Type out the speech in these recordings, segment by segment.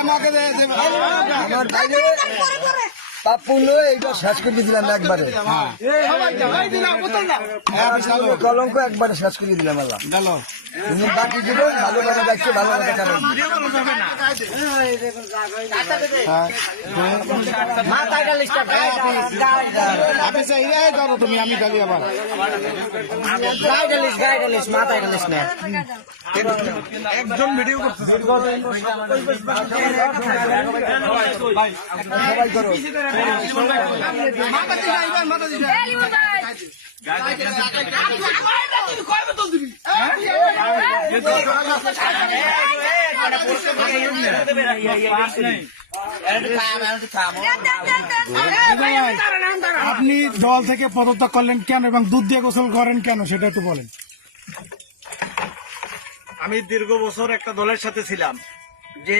আমার বাইরে পাপুল এইটা শেষ করে দিলাম একবারে। কলঙ্ক একবারে শেষ করে দিলাম আল্লাহ। তুমি বাকি দিলো ভালোভাবে দেখছ ভালো ভাবে চালাবে তুমি আমি আবার। একজন ভিডিও করতেছে। আপনি দল থেকে পদত্যাগ করলেন কেন এবং দুধ দিয়ে গোসল করেন কেন, সেটা একটু বলেন। আমি দীর্ঘ বছর একটা দলের সাথে ছিলাম, যে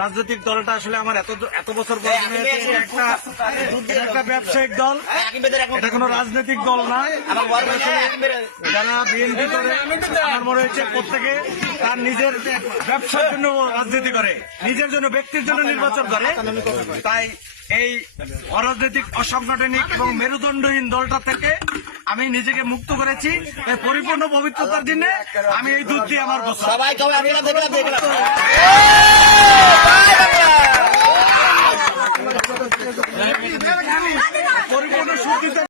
রাজনৈতিক দলটা আসলে আমার এত এত বছর এটা একটা একটা ব্যবসায়িক দল। এটা কোনো রাজনৈতিক দল না। যারা বিএনপি করে আমার মনে হয়েছে প্রত্যেকে তার নিজের ব্যবসার জন্য রাজনীতি করে নিজের জন্য ব্যক্তির জন্য নির্বাচন করে। তাই এই অরাজনৈতিক অসাংগঠনিক এবং মেরুদণ্ডহীন দলটা থেকে আমি নিজেকে মুক্ত করেছি। পরিপূর্ণ পবিত্রতার জন্য আমি এই দুধ দিয়ে আমার গোসল পরিপূর্ণ শুদ্ধিতে